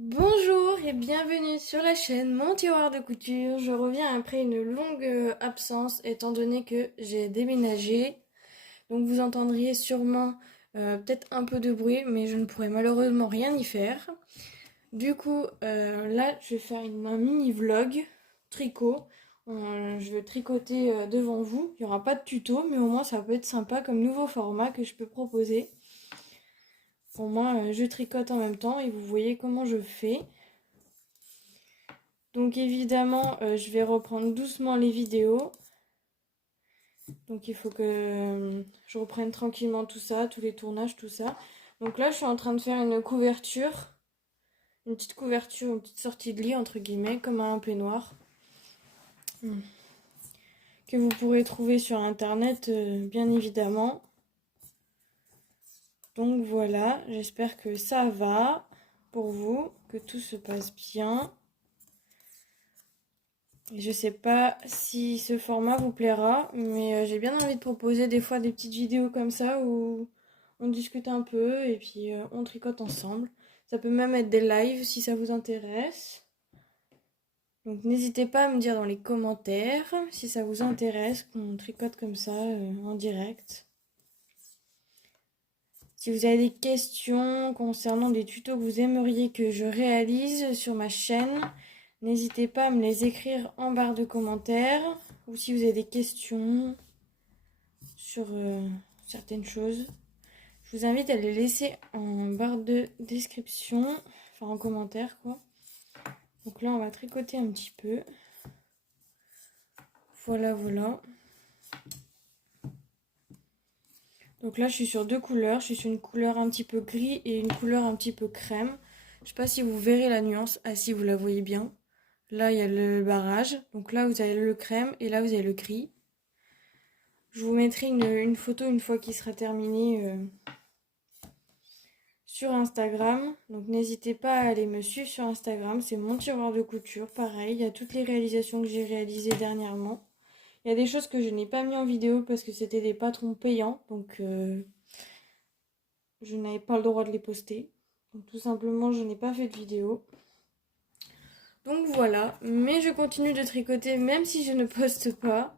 Bonjour et bienvenue sur la chaîne Mon Tiroir de Couture. Je reviens après une longue absence étant donné que j'ai déménagé. Donc vous entendriez sûrement peut-être un peu de bruit, mais je ne pourrai malheureusement rien y faire. Du coup, là je vais faire un mini vlog tricot. Je vais tricoter devant vous. Il n'y aura pas de tuto, mais au moins ça peut être sympa comme nouveau format que je peux proposer. Au moins je tricote en même temps et vous voyez comment je fais. Donc évidemment, je vais reprendre doucement les vidéos. Donc il faut que je reprenne tranquillement tout ça, tous les tournages, tout ça. Donc là, je suis en train de faire une couverture, une petite couverture, une petite sortie de lit, entre guillemets, comme un peignoir. Que vous pourrez trouver sur internet, bien évidemment. Donc voilà, j'espère que ça va pour vous, que tout se passe bien. Je sais pas si ce format vous plaira, mais j'ai bien envie de proposer des fois des petites vidéos comme ça où on discute un peu et puis on tricote ensemble. Ça peut même être des lives si ça vous intéresse. Donc n'hésitez pas à me dire dans les commentaires si ça vous intéresse qu'on tricote comme ça en direct. Si vous avez des questions concernant des tutos que vous aimeriez que je réalise sur ma chaîne, n'hésitez pas à me les écrire en barre de commentaires. Ou si vous avez des questions sur certaines choses, je vous invite à les laisser en barre de description, enfin en commentaire quoi. Donc là on va tricoter un petit peu. Voilà, voilà. Donc là je suis sur deux couleurs, je suis sur une couleur un petit peu gris et une couleur un petit peu crème. Je sais pas si vous verrez la nuance, ah si vous la voyez bien. Là il y a le barrage, donc là vous avez le crème et là vous avez le gris. Je vous mettrai une photo une fois qu'il sera terminé sur Instagram. Donc n'hésitez pas à aller me suivre sur Instagram, c'est mon tiroir de couture, pareil, il y a toutes les réalisations que j'ai réalisées dernièrement. Il y a des choses que je n'ai pas mis en vidéo parce que c'était des patrons payants, donc je n'avais pas le droit de les poster. Donc tout simplement je n'ai pas fait de vidéo. Donc voilà, mais je continue de tricoter même si je ne poste pas.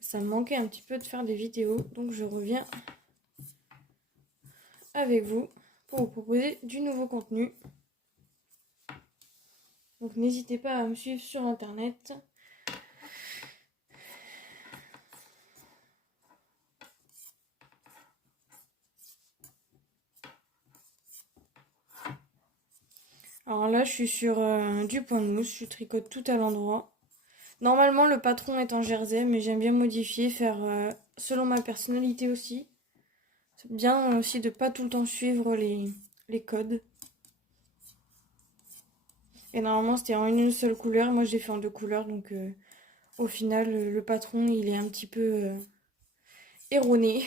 Ça me manquait un petit peu de faire des vidéos, donc je reviens avec vous pour vous proposer du nouveau contenu. Donc n'hésitez pas à me suivre sur internet. Alors là je suis sur du point de mousse, je tricote tout à l'endroit. Normalement le patron est en jersey, mais j'aime bien modifier, faire selon ma personnalité aussi. C'est bien aussi de pas tout le temps suivre les codes. Et normalement c'était en une seule couleur, moi j'ai fait en deux couleurs, donc au final le patron il est un petit peu erroné.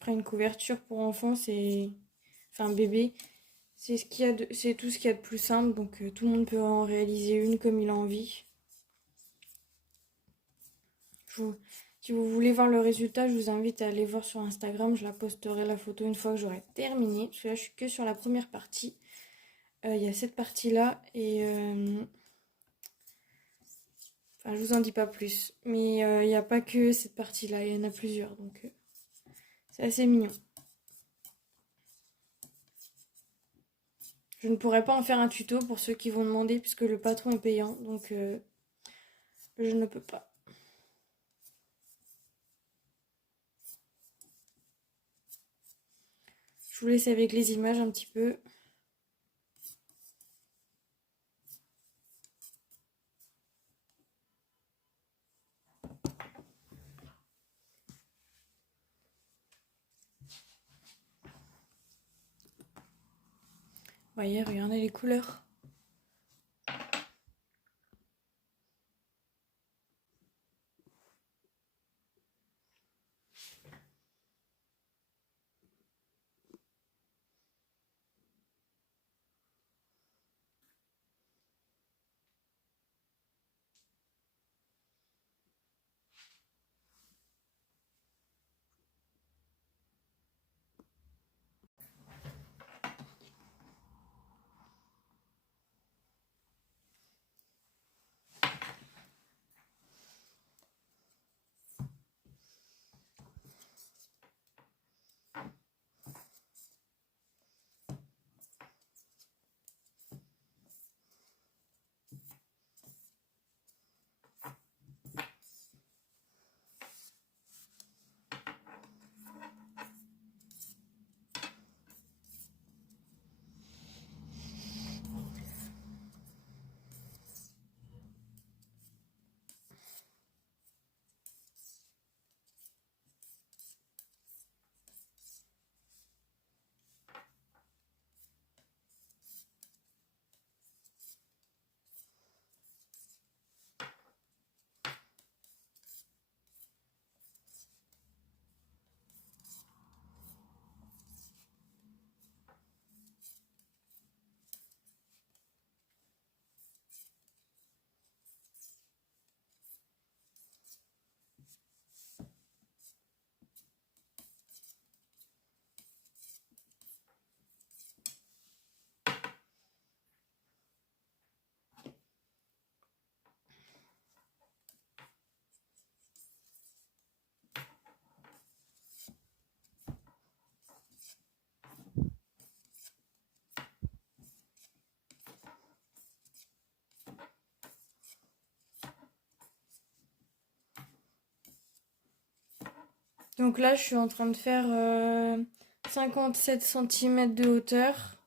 Après une couverture pour enfants c'est... Enfin bébé, c'est c'est tout ce qu'il y a de plus simple, donc tout le monde peut en réaliser une comme il a envie. Si vous voulez voir le résultat, je vous invite à aller voir sur Instagram. Je la posterai la photo une fois que j'aurai terminé. Parce que là, je suis que sur la première partie. Il y a cette partie-là et... Enfin, je vous en dis pas plus. Mais il n'y a pas que cette partie-là, il y en a plusieurs. Donc, c'est assez mignon. Je ne pourrais pas en faire un tuto pour ceux qui vont demander puisque le patron est payant. Donc, je ne peux pas. Je vous laisse avec les images un petit peu. Voyez, regardez les couleurs. Donc là, je suis en train de faire 57 cm de hauteur.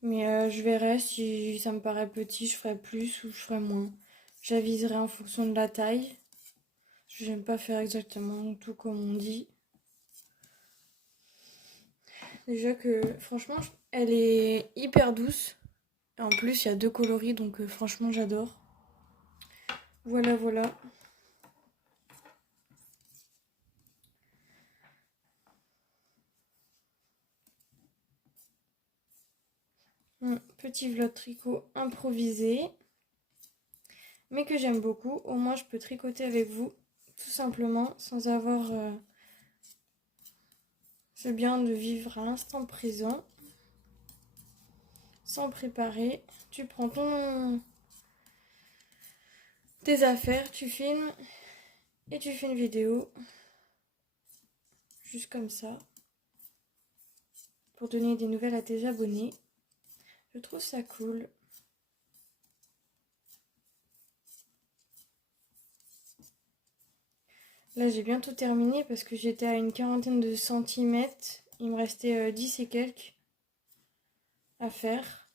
Mais je verrai si ça me paraît petit, je ferai plus ou je ferai moins. J'aviserai en fonction de la taille. J'aime pas faire exactement tout comme on dit. Déjà que franchement, elle est hyper douce. Et en plus, il y a 2 coloris, donc franchement, j'adore. Voilà, voilà. Un petit vlog tricot improvisé. Mais que j'aime beaucoup. Au moins, je peux tricoter avec vous, tout simplement, sans avoir... C'est bien de vivre à l'instant présent, sans préparer. Tu prends tes affaires, tu filmes et tu fais une vidéo. Juste comme ça. Pour donner des nouvelles à tes abonnés. Je trouve ça cool. Là, j'ai bientôt terminé parce que j'étais à une quarantaine de centimètres. Il me restait 10 et quelques à faire.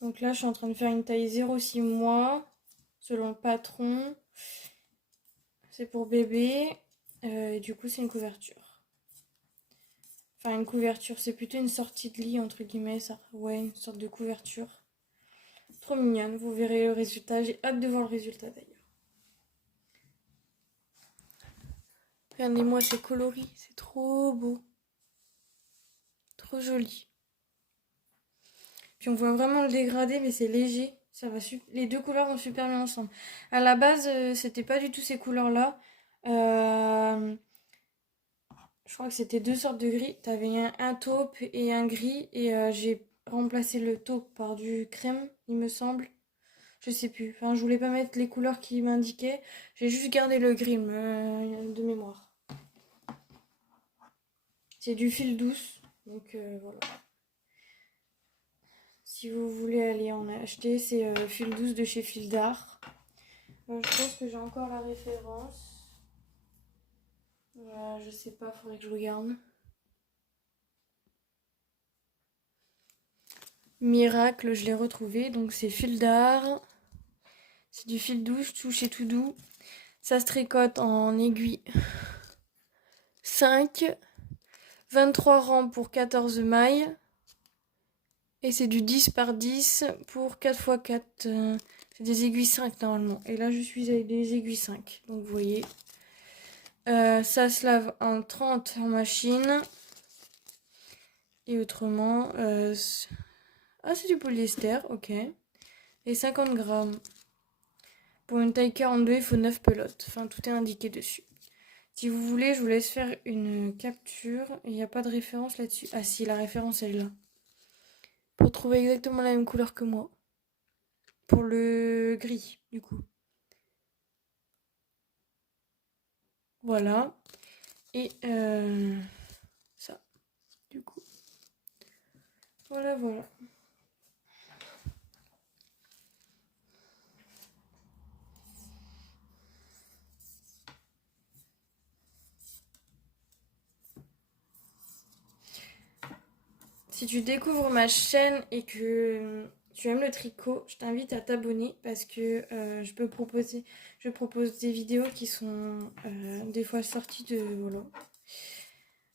Donc là, je suis en train de faire une taille 0,6 mois, selon le patron. C'est pour bébé. Et du coup, c'est une couverture. Enfin, une couverture, c'est plutôt une sortie de lit, entre guillemets, ça. Ouais, une sorte de couverture. Trop mignonne, vous verrez le résultat. J'ai hâte de voir le résultat d'ailleurs. Regardez-moi, c'est coloré, c'est trop beau. Trop joli. Puis on voit vraiment le dégradé, mais c'est léger. Ça va les deux couleurs vont super bien ensemble. À la base, c'était pas du tout ces couleurs-là. Je crois que c'était 2 sortes de gris. T'avais un taupe et un gris. Et j'ai remplacé le taupe par du crème, il me semble. Je sais plus. Enfin, je voulais pas mettre les couleurs qui m'indiquaient. J'ai juste gardé le gris de mémoire. C'est du fil douce. Donc voilà. Si vous voulez aller en acheter, c'est fil douce de chez Fil d'Art. Je pense que j'ai encore la référence. Je sais pas, faudrait que je regarde. Miracle, je l'ai retrouvé. Donc c'est Fil d'Art. C'est du fil douce, tout chez Tout Doux. Ça se tricote en aiguille 5. 23 rangs pour 14 mailles. Et c'est du 10 par 10 pour 4 x 4. C'est des aiguilles 5 normalement. Et là, je suis avec des aiguilles 5. Donc, vous voyez. Ça se lave en 30 en machine. Et autrement... Ah, c'est du polyester, ok. Et 50 grammes. Pour une taille 42, il faut 9 pelotes. Enfin, tout est indiqué dessus. Si vous voulez, je vous laisse faire une capture. Il n'y a pas de référence là-dessus. Ah si, la référence, elle est là. Pour trouver exactement la même couleur que moi. Pour le gris, du coup. Voilà. Et ça, du coup. Voilà, voilà. Si tu découvres ma chaîne et que tu aimes le tricot, je t'invite à t'abonner parce que je propose des vidéos qui sont des fois sorties de... Voilà.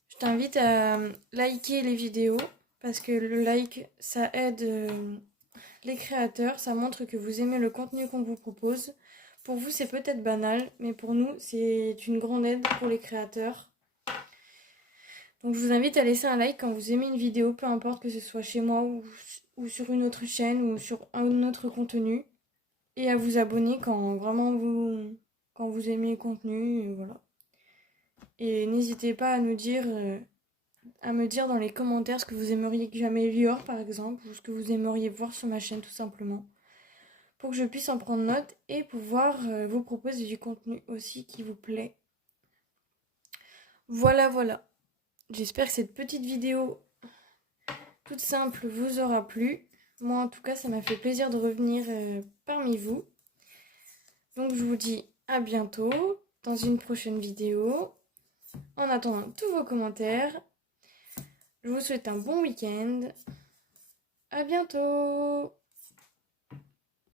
Je t'invite à liker les vidéos parce que le like, ça aide les créateurs, ça montre que vous aimez le contenu qu'on vous propose. Pour vous, c'est peut-être banal, mais pour nous, c'est une grande aide pour les créateurs. Donc je vous invite à laisser un like quand vous aimez une vidéo, peu importe que ce soit chez moi ou sur une autre chaîne ou sur un autre contenu. Et à vous abonner quand vraiment quand vous aimez le contenu, et voilà. Et n'hésitez pas à me dire dans les commentaires ce que vous aimeriez que j'améliore par exemple, ou ce que vous aimeriez voir sur ma chaîne tout simplement. Pour que je puisse en prendre note et pouvoir vous proposer du contenu aussi qui vous plaît. Voilà, voilà. J'espère que cette petite vidéo toute simple vous aura plu. Moi en tout cas ça m'a fait plaisir de revenir parmi vous. Donc je vous dis à bientôt dans une prochaine vidéo. En attendant tous vos commentaires, je vous souhaite un bon week-end. À bientôt!